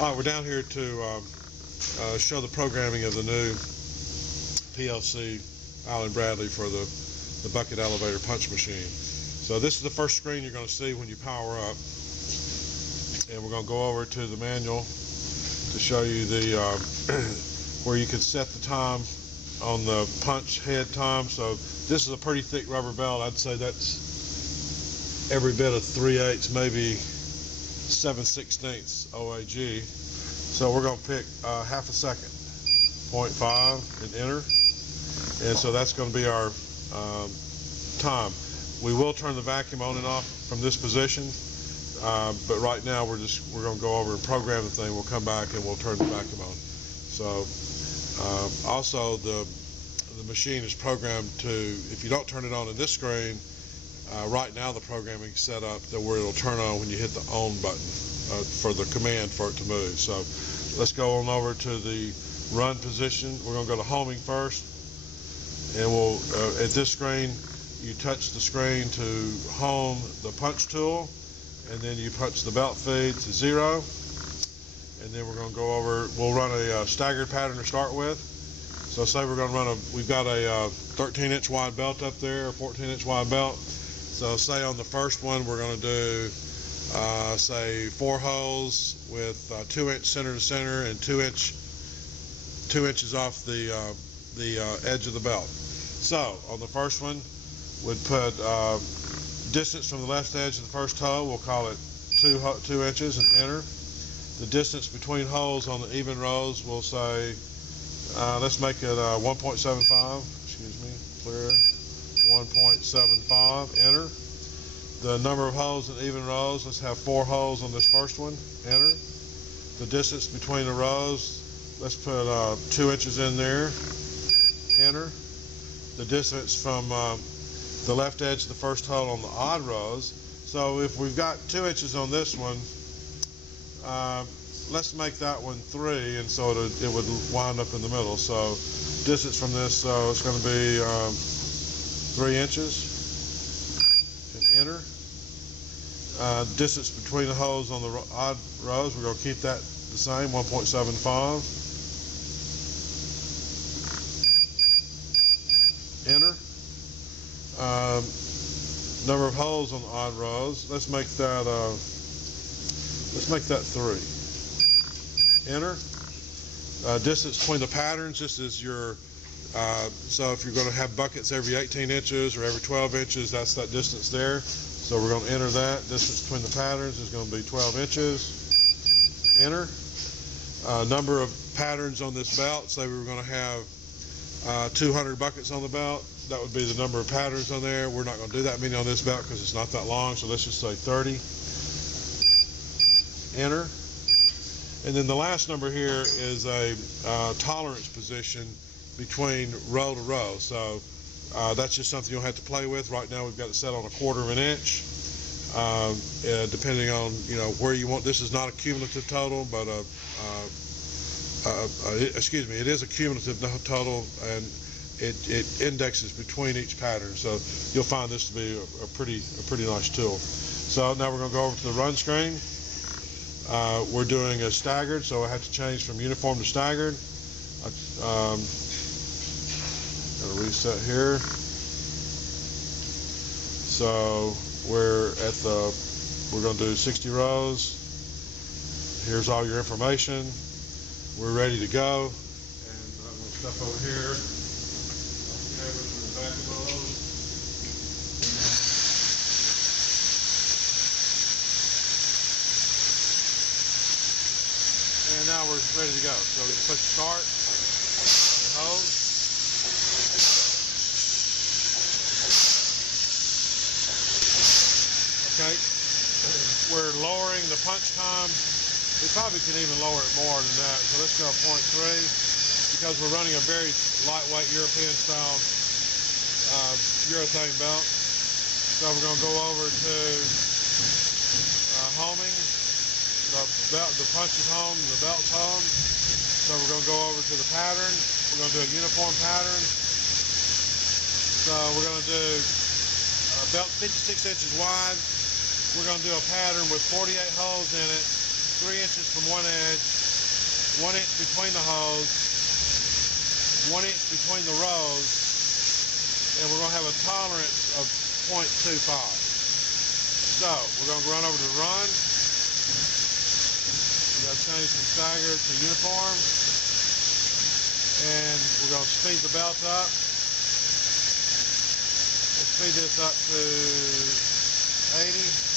All right, we're down here to show the programming of the new PLC Allen Bradley for the bucket elevator punch machine. So this is the first screen you're going to see when you power up, and we're going to go over to the manual to show you the where you can set the time on the punch head time. So this is a pretty thick rubber belt. I'd say that's every bit of 3/8, maybe 7/16 OAG. So we're going to pick half a second, 0.5, and enter. And so that's going to be our time. We will turn the vacuum on and off from this position, but right now we're going to go over and program the thing. We'll come back and we'll turn the vacuum on. So also the machine is programmed to, if you don't turn it on in this screen, right now the programming is set up that where it'll turn on when you hit the on button for the command for it to move. So let's go on over to the run position. We're going to go to homing first, and we'll at this screen you touch the screen to home the punch tool, and then you punch the belt feed to 0, and then we're going to go over, we'll run a staggered pattern to start with. So say we're going to run we've got a 13-inch wide belt up there, a 14-inch wide belt. So say on the first one we're going to do say 4 holes with 2-inch center to center and 2 inches off the edge of the belt. So on the first one, we'd put distance from the left edge of the first hole, we'll call it 2 inches, and enter. The distance between holes on the even rows, we'll say, let's make it 1.75, excuse me, clear, 1.75, enter. The number of holes in even rows, let's have 4 holes on this first one, enter. The distance between the rows, let's put 2 inches in there, enter. The distance from the left edge of the first hole on the odd rows. So if we've got 2 inches on this one, let's make that one 3, and so it would wind up in the middle. So distance from this, so it's going to be 3 inches, and enter. Distance between the holes on the odd rows, we're going to keep that the same, 1.75. Enter. Number of holes on the odd rows, let's make that 3. Enter. Distance between the patterns, this is your so if you're going to have buckets every 18 inches or every 12 inches, that's that distance there. So we're going to enter that. Distance between the patterns is going to be 12 inches. Enter. Number of patterns on this belt, say we were going to have 200 buckets on the belt, that would be the number of patterns on there. We're not going to do that many on this belt because it's not that long, so let's just say 30. Enter. And then the last number here is a tolerance position between row to row. So that's just something you'll have to play with. Right now we've got it set on 1/4 of an inch. Depending on where you want. This is not a cumulative total, but excuse me, it is a cumulative total, and it indexes between each pattern. So you'll find this to be a pretty nice tool. So now we're going to go over to the run screen. We're doing a staggered, so I have to change from uniform to staggered. Gotta reset here. So we're going to do 60 rows. Here's all your information. We're ready to go. And I'm going to step over here. Okay, to the back of those. And now we're ready to go. So we push start, and hold. Okay, we're lowering the punch time. We probably could even lower it more than that. So let's go 0.3 because we're running a very lightweight European style urethane belt. So we're going to go over to homing. The punch is home, the belt's home. So we're going to go over to the pattern. We're going to do a uniform pattern. So we're going to do a belt 56 inches wide. We're going to do a pattern with 48 holes in it 3 inches from one edge, 1 inch between the hose, 1 inch between the rows, and we're going to have a tolerance of 0.25. So we're going to run over to run. We're going to change from staggered to uniform, and we're going to speed the belt up. Let's speed this up to 80.